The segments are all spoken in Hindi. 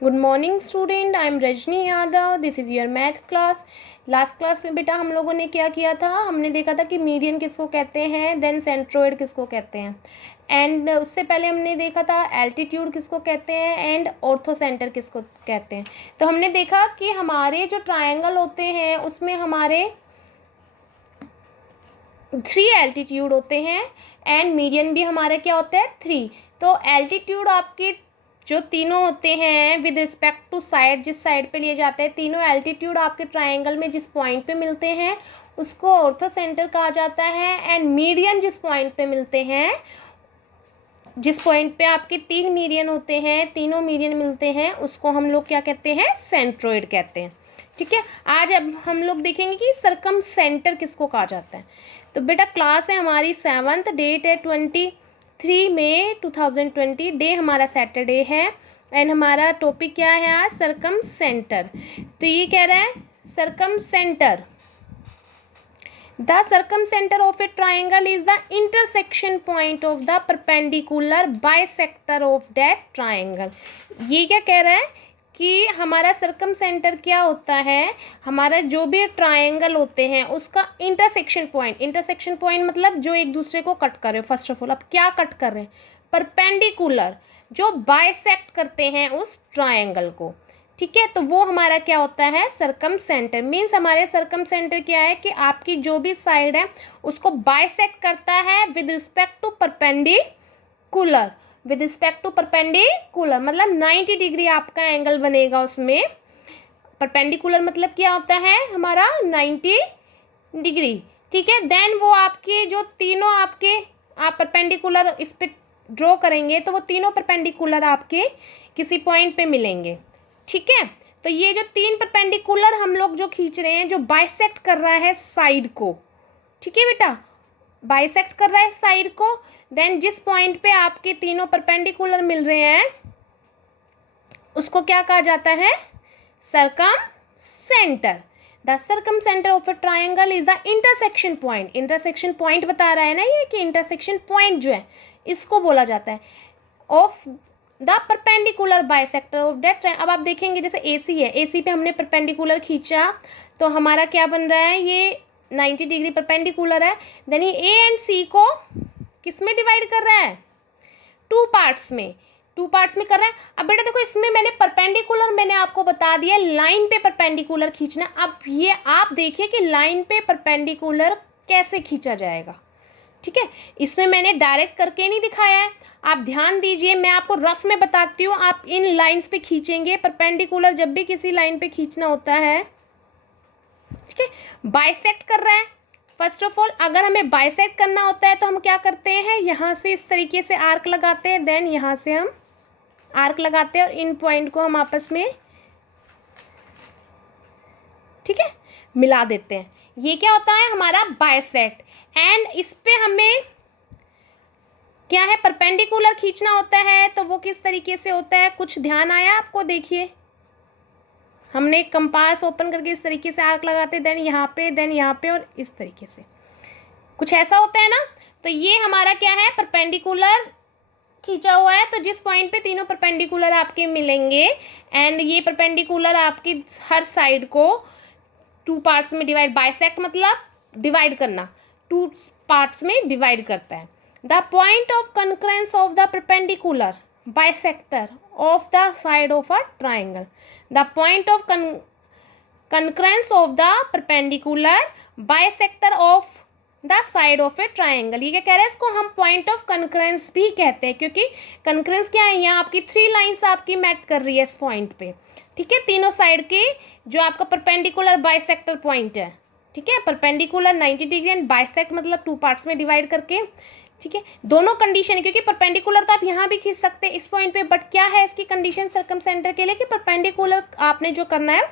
Good morning student, I am Rajni Yadav. This is your math class. Last class में बेटा हम लोगों ने क्या किया था, हमने देखा था कि मीडियन किसको कहते हैं, देन सेंट्रोइड किसको कहते हैं, एंड उससे पहले हमने देखा था एल्टीट्यूड किसको कहते हैं एंड ऑर्थोसेंटर किसको कहते हैं। तो हमने देखा कि हमारे जो ट्रायंगल होते हैं उसमें हमारे 3 एल्टीट्यूड होते हैं एंड मीडियन भी हमारे क्या होते हैं 3। तो एल्टीट्यूड आपके जो तीनों होते हैं विद रिस्पेक्ट टू साइड, जिस साइड पे लिए जाते हैं, तीनों एल्टीट्यूड आपके ट्रायंगल में जिस पॉइंट पे मिलते हैं उसको ऑर्थो सेंटर कहा जाता है। एंड मीडियन जिस पॉइंट पे मिलते हैं, जिस पॉइंट पे आपके 3 मीडियन होते हैं, तीनों मीडियन मिलते हैं, उसको हम लोग क्या कहते हैं, सेंट्रोइड कहते हैं। ठीक है, आज अब हम लोग देखेंगे कि सरकम सेंटर किसको कहा जाता है। तो बेटा क्लास है हमारी 7th, डेट है 23 मई 2020, डे हमारा सैटरडे है एंड हमारा टॉपिक क्या है आज, सरकम सेंटर। तो ये कह रहा है circumcentre, the circumcentre of a triangle is the intersection point of the perpendicular bisector of that triangle. ये क्या कह रहा है कि हमारा सरकम सेंटर क्या होता है, हमारा जो भी ट्रायंगल होते हैं उसका इंटरसेक्शन पॉइंट। इंटरसेक्शन पॉइंट मतलब जो एक दूसरे को कट कर रहे हो। फर्स्ट ऑफ ऑल अब क्या कट कर रहे हैं, परपेंडिकुलर, जो बाइसेक्ट करते हैं उस ट्रायंगल को। ठीक है, तो वो हमारा क्या होता है, सरकम सेंटर। मीन्स हमारे सरकम सेंटर क्या है कि आपकी जो भी साइड है उसको बाइसेक्ट करता है with respect to perpendicular. With respect to perpendicular मतलब 90 डिग्री आपका एंगल बनेगा उसमें। परपेंडिकुलर मतलब क्या होता है हमारा 90 डिग्री। ठीक है, देन वो आपके जो तीनों आपके आप परपेंडिकुलर इस पे ड्रॉ करेंगे तो वो तीनों परपेंडिकुलर आपके किसी पॉइंट पे मिलेंगे। ठीक है, तो ये जो 3 परपेंडिकुलर हम लोग जो खींच रहे हैं, जो बाइसेक्ट कर रहा है साइड को। ठीक है बेटा, बाइसेक्ट कर रहा है साइड को, देन जिस पॉइंट पे आपके तीनों परपेंडिकुलर मिल रहे हैं उसको क्या कहा जाता है, circumcentre. The circumcentre of a triangle is the intersection point. Intersection point बता रहा है ना ये, कि इंटरसेक्शन पॉइंट जो है इसको बोला जाता है of the perpendicular bisector of that. अब आप देखेंगे जैसे AC है, AC पे हमने परपेंडिकुलर खींचा तो हमारा क्या बन रहा है, ये 90 डिग्री परपेंडिकुलर है। देन ये A एंड C को किस में डिवाइड कर रहा है, 2 पार्ट्स में, 2 पार्ट्स में कर रहा है। अब बेटा देखो इसमें मैंने परपेंडिकुलर मैंने आपको बता दिया, लाइन पे परपेंडिकुलर खींचना। अब ये आप देखिए कि लाइन पे परपेंडिकुलर कैसे खींचा जाएगा। ठीक है, इसमें मैंने डायरेक्ट करके नहीं दिखाया है, आप ध्यान दीजिए, मैं आपको रफ में बताती हूँ। आप इन लाइंस पे खींचेंगे परपेंडिकुलर, जब भी किसी लाइन पे खींचना होता है। ठीक है, बाइसेक्ट कर रहा है। फर्स्ट ऑफ ऑल अगर हमें बाइसेक्ट करना होता है तो हम क्या करते हैं, यहाँ से इस तरीके से आर्क लगाते हैं, देन यहाँ से हम आर्क लगाते हैं और इन पॉइंट को हम आपस में, ठीक है, मिला देते हैं। ये क्या होता है हमारा बाइसेक्ट। एंड इस पे हमें क्या है, परपेंडिकुलर खींचना होता है, तो वो किस तरीके से होता है, कुछ ध्यान आया आपको, देखिए हमने कंपास ओपन करके इस तरीके से आर्क लगाते, देन यहाँ पे और इस तरीके से कुछ ऐसा होता है ना। तो ये हमारा क्या है, परपेंडिकुलर खींचा हुआ है, तो जिस पॉइंट पे तीनों परपेंडिकुलर आपके मिलेंगे एंड ये परपेंडिकुलर आपकी हर साइड को 2 पार्ट्स में डिवाइड, बाइसेक्ट मतलब डिवाइड करना, 2 पार्ट्स में डिवाइड करता है। The point of concurrence of the perpendicular bisector of the side of a triangle. The point of concurrence of the perpendicular bisector of the side of a triangle. ये क्या कह रहा है, इसको हम पॉइंट ऑफ कंकरेंस भी कहते हैं, क्योंकि कंकरेंस क्या है, यहाँ आपकी 3 लाइन्स आपकी मैट कर रही है इस पॉइंट पे। ठीक है, तीनों साइड की जो आपका परपेंडिकुलर बाइसेक्टर पॉइंट है। ठीक है, परपेंडिकुलर 90 डिग्री एंड बाइसेक्ट मतलब 2 पार्ट्स में डिवाइड करके। ठीक है, दोनों कंडीशन है, क्योंकि परपेंडिकुलर तो आप यहाँ भी खींच सकते हैं इस पॉइंट पे, बट क्या है इसकी कंडीशन सरकम सेंटर के लिए कि परपेंडिकुलर आपने जो करना है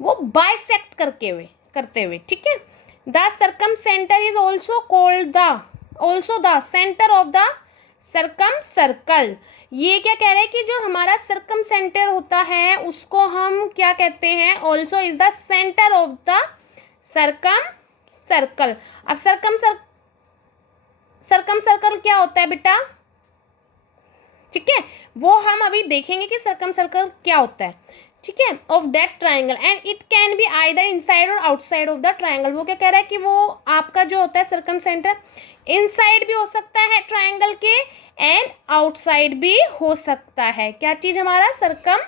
वो बाइसेक्ट करते हुए। ठीक है, the circumcentre is also called the centre of the circumcircle. ये क्या कह रहे हैं कि जो हमारा सरकम सेंटर होता है उसको हम क्या कहते हैं, also is the centre of the circumcircle. अब सरकम सर्कल क्या होता है बेटा, ठीक है, वो हम अभी देखेंगे कि सर्कम सर्कल क्या होता है, ठीक है, of that triangle and it can be either inside और आउटसाइड ऑफ द ट्राइंगल। वो क्या कह रहा है कि वो आपका जो होता है सर्कम सेंटर इनसाइड भी हो सकता है ट्राइंगल के एंड आउटसाइड भी हो सकता है। क्या चीज़ हमारा सर्कम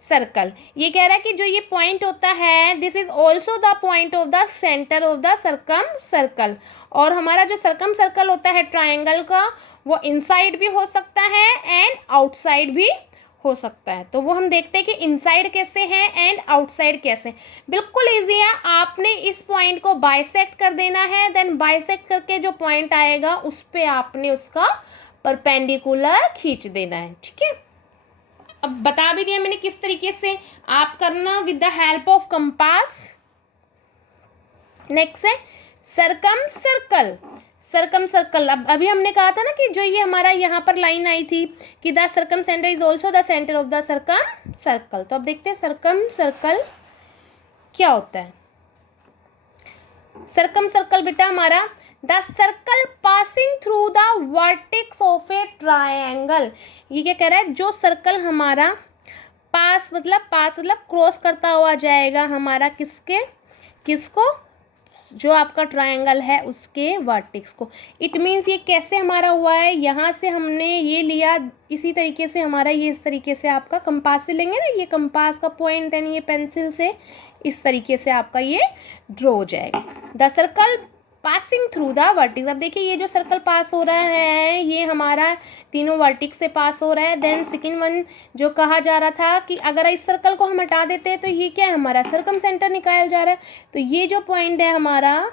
सर्कल। ये कह रहा है कि जो ये पॉइंट होता है this is also the point of the centre of the circum circle. और हमारा जो सर्कम सर्कल होता है ट्राइंगल का वो इनसाइड भी हो सकता है एंड आउटसाइड भी हो सकता है। तो वो हम देखते हैं कि इनसाइड कैसे है एंड आउटसाइड कैसे। बिल्कुल इजी है, आपने इस पॉइंट को बाइसेक्ट कर देना है, देन बाइसेक्ट करके जो पॉइंट आएगा उस पर आपने उसका परपेंडिकुलर खींच देना है, ठीक है। अब बता भी दिया मैंने किस तरीके से आप करना with the help of compass. Next है सर्कम सर्कल। सर्कम सर्कल, अब अभी हमने कहा था ना कि जो ये हमारा यहाँ पर लाइन आई थी कि the circum centre is also the centre of the circum circle. तो अब देखते हैं सर्कम सर्कल क्या होता है। सर्कम सर्कल बेटा हमारा the circle passing through the vertex of A triangle. ये क्या कह रहा है, जो सर्कल हमारा पास मतलब क्रॉस करता हुआ जाएगा हमारा किसको जो आपका ट्रायंगल है उसके वर्टेक्स को। इट मीन्स ये कैसे हमारा हुआ है, यहाँ से हमने ये लिया, इसी तरीके से हमारा ये इस तरीके से आपका कंपास से लेंगे ना, ये कंपास का पॉइंट एंड ये पेंसिल से इस तरीके से आपका ये ड्रॉ हो जाएगा। The circle passing through the vertices. अब देखिए ये जो सर्कल पास हो रहा है ये हमारा तीनों वर्टिक्स से पास हो रहा है। देन सेकेंड वन जो कहा जा रहा था कि अगर इस सर्कल को हम हटा देते हैं तो ये क्या है हमारा सर्कम सेंटर निकाला जा रहा है। तो ये जो पॉइंट है हमारा,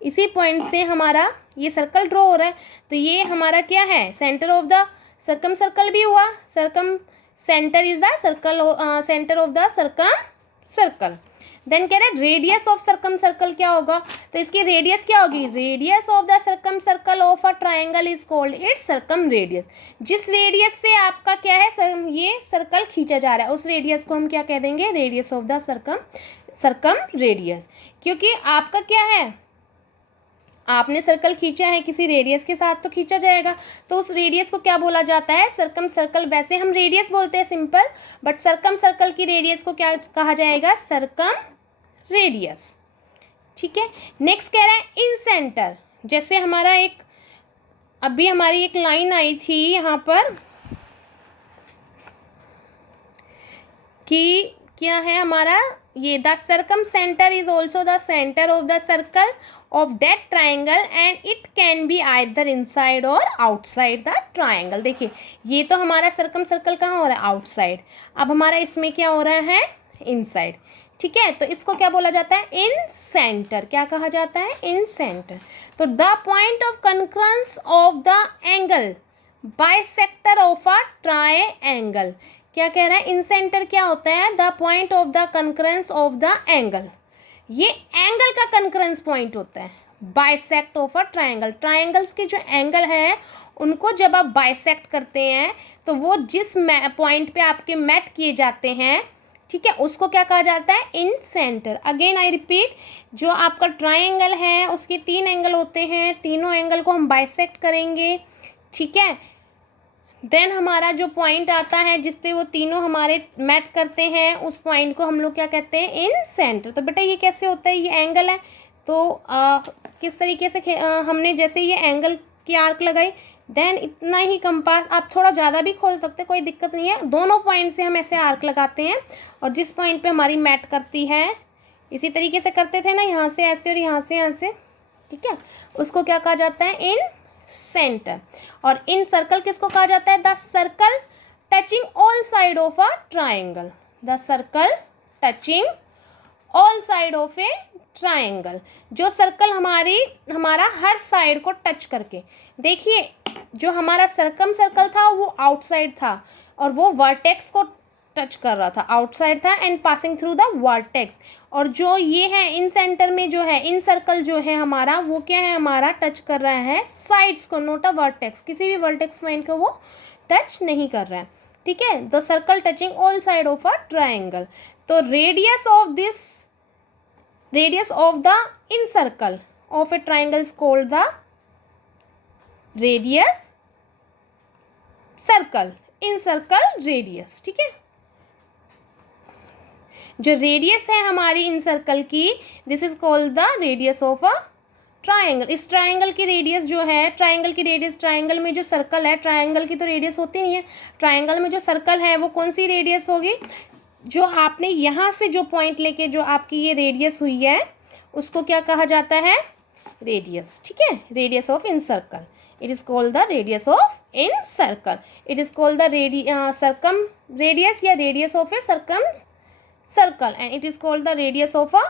इसी पॉइंट से हमारा ये सर्कल ड्रॉ हो रहा है, तो ये हमारा क्या है centre of the circumcircle भी हुआ। Circumcentre is the circle centre of the circumcircle. Then कह रहे हैं रेडियस ऑफ सर्कम सर्कल क्या होगा, तो इसकी रेडियस क्या होगी, radius of the circum circle of a triangle is called its circum radius. जिस रेडियस से आपका क्या है ये सर्कल खींचा जा रहा है उस रेडियस को हम क्या कह देंगे, radius of the circum radius. क्योंकि आपका क्या है, आपने सर्कल खींचा है किसी रेडियस के साथ तो खींचा जाएगा, तो उस रेडियस को क्या बोला जाता है, सर्कम सर्कल। वैसे हम रेडियस बोलते हैं सिंपल, बट सर्कम सर्कल की रेडियस को क्या कहा जाएगा, सर्कम रेडियस, ठीक है। नेक्स्ट कह रहा है इन सेंटर। जैसे हमारा एक अभी हमारी एक लाइन आई थी यहाँ पर कि क्या है हमारा ये the circum centre is also the centre of the circle of that triangle and it can be either inside और आउटसाइड द ट्राइंगल। देखिए ये तो हमारा सर्कम सर्कल कहाँ हो रहा है, आउटसाइड। अब हमारा इसमें क्या हो रहा है, इनसाइड, ठीक है। तो इसको क्या बोला जाता है, इन सेंटर। क्या कहा जाता है, इन सेंटर। तो the point of concurrence of the angle bisector of a triangle. क्या कह रहा है, इन सेंटर क्या होता है, the point of the concurrence of the angle. ये एंगल का कनकरेंस पॉइंट होता है bisect of a triangle. Triangles के जो एंगल हैं उनको जब आप बाइसेक्ट करते हैं तो वो जिस पॉइंट पे आपके मैट किए जाते हैं, ठीक है, उसको क्या कहा जाता है, इन सेंटर। अगेन आई रिपीट, जो आपका ट्रायंगल है उसके 3 एंगल होते हैं, तीनों एंगल को हम बाइसेक्ट करेंगे, ठीक है। देन हमारा जो पॉइंट आता है जिस पे वो तीनों हमारे मैट करते हैं उस पॉइंट को हम लोग क्या कहते हैं, इन सेंटर। तो बेटा ये कैसे होता है, ये एंगल है तो किस तरीके से हमने जैसे ये एंगल की आर्क लगाई, देन इतना ही कंपास, आप थोड़ा ज़्यादा भी खोल सकते हैं, कोई दिक्कत नहीं है। दोनों पॉइंट से हम ऐसे आर्क लगाते हैं और जिस पॉइंट पे हमारी मैट करती है इसी तरीके से करते थे ना, यहाँ से ऐसे और यहाँ से, ठीक है, उसको क्या कहा जाता है, इन सेंटर। और इन सर्कल किसको कहा जाता है, the circle touching all side of a triangle. The circle touching all side of a triangle, जो सर्कल हमारा हर साइड को टच करके। देखिए जो हमारा सर्कम सर्कल था वो आउटसाइड था और वो वर्टेक्स को टच कर रहा था, आउटसाइड था and passing through the vertex. और जो ये है इन सेंटर में जो है इन सर्कल जो है हमारा वो क्या है, हमारा टच कर रहा है साइड्स को, नोट अ वर्टेक्स, किसी भी वर्टेक्स पॉइंट को वो टच नहीं कर रहा है, ठीक है। The circle touching all side of a triangle. तो radius of the incircle of a triangle is called the radius circle, incircle radius, ठीक है। जो रेडियस है हमारी इन सर्कल की, this is called the radius of a triangle. इस ट्राइंगल की रेडियस जो है, ट्राइंगल की रेडियस, ट्राइंगल में जो सर्कल है, ट्राइंगल की तो रेडियस होती नहीं है, ट्राइंगल में जो सर्कल है वो कौन सी रेडियस होगी, जो आपने यहाँ से जो पॉइंट लेके जो आपकी ये रेडियस हुई है उसको क्या कहा जाता है, रेडियस, ठीक है। Radius of incircle, it is called the radius of incircle, it is called the circumradius या radius of a circumcircle, and it is called the radius of a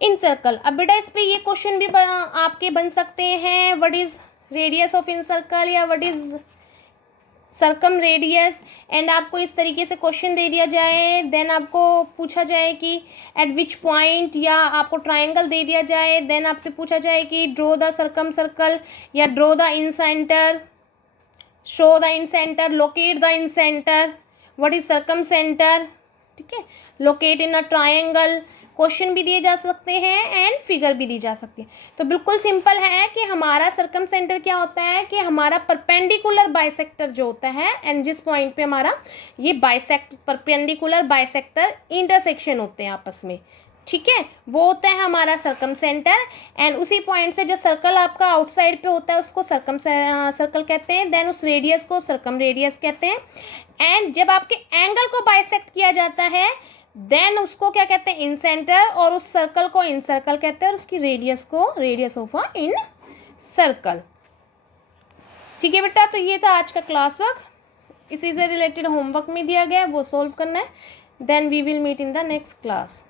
incircle. अब बेटा इस पे ये क्वेश्चन भी आपके बन सकते हैं, what is radius of incircle या what is circumradius, and आपको इस तरीके से क्वेश्चन दे दिया जाए, देन आपको पूछा जाए कि एट विच पॉइंट, या आपको ट्राइंगल दे दिया जाए, देन आपसे पूछा जाए कि ड्रॉ द सर्कम सर्कल या draw the in centre, show the in centre, locate the in centre, what is circum centre, ठीक है, locate in a triangle. Question भी दिए जा सकते हैं एंड फिगर भी दी जा सकती है। तो बिल्कुल सिंपल है कि हमारा सर्कम सेंटर क्या होता है कि हमारा परपेंडिकुलर बाइसेक्टर जो होता है, एंड जिस पॉइंट पे हमारा ये परपेंडिकुलर बाइसेक्टर इंटरसेक्शन होते हैं आपस में, ठीक है, वो होता है हमारा सर्कम सेंटर। एंड उसी पॉइंट से जो सर्कल आपका आउटसाइड पे होता है उसको सर्कम सर्कल कहते हैं, देन उस रेडियस को सर्कम रेडियस कहते हैं। एंड जब आपके एंगल को बाइसेक्ट किया जाता है देन उसको क्या कहते हैं, इन सेंटर, और उस सर्कल को इन सर्कल कहते हैं, और उसकी रेडियस को radius of a in circle, ठीक है बेटा। तो ये था आज का क्लास वर्क, इसी से रिलेटेड होमवर्क में दिया गया है, वो सॉल्व करना है, then we will meet in the next class.